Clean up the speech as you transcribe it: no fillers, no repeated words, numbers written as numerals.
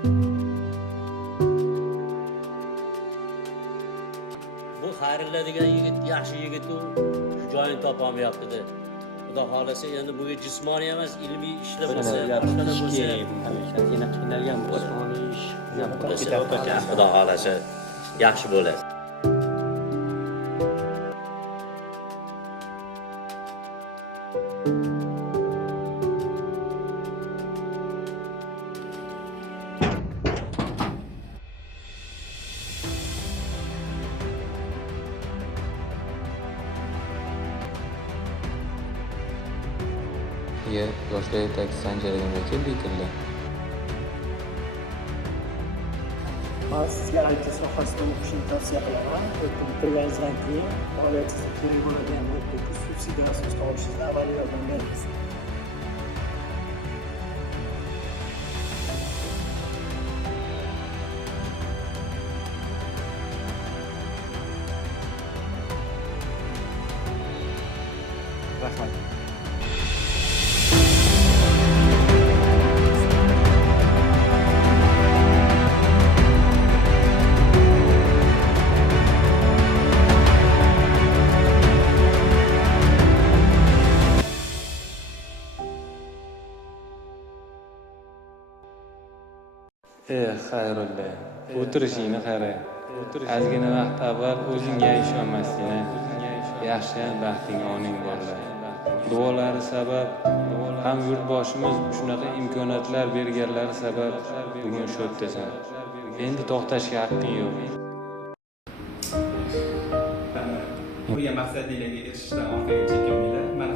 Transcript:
Bu Xayrilla degan yigit yaxshi yigit-u, joyini topolmayapti. Xudo xolasa endi bunga jismoniy emas, ilmiy ishlamasa, boshqada bo'lsa, hamisha yana qiynalgan jismoniy ish Xudo xolasa yaxshi bo'ladi. Yoshlar yetakchisi Sanjarga keldi. Men sizga IT sohasida o'qishni tavsiya qilaman. Bitirganingizdan keyin faoliyatingizga kerak bo'ladigan huquqiy subsidiya asosida olishingizda avvaliga yordam beramiz. Rahmat. Xayrulla, o'tirishingni qara. Ozgina vaqt avval o'zingga ishonmasligini, yaxshiyam baxting oning borlar. Duolari sabab ham yurtboshimiz shunaqa imkoniyatlar berganlari sabab bugun shu yerdasan. Endi to'xtashga haqqing yo'q. Qo'ygan maqsadinglarga erishishdan orqaga chekinmanglar. Mana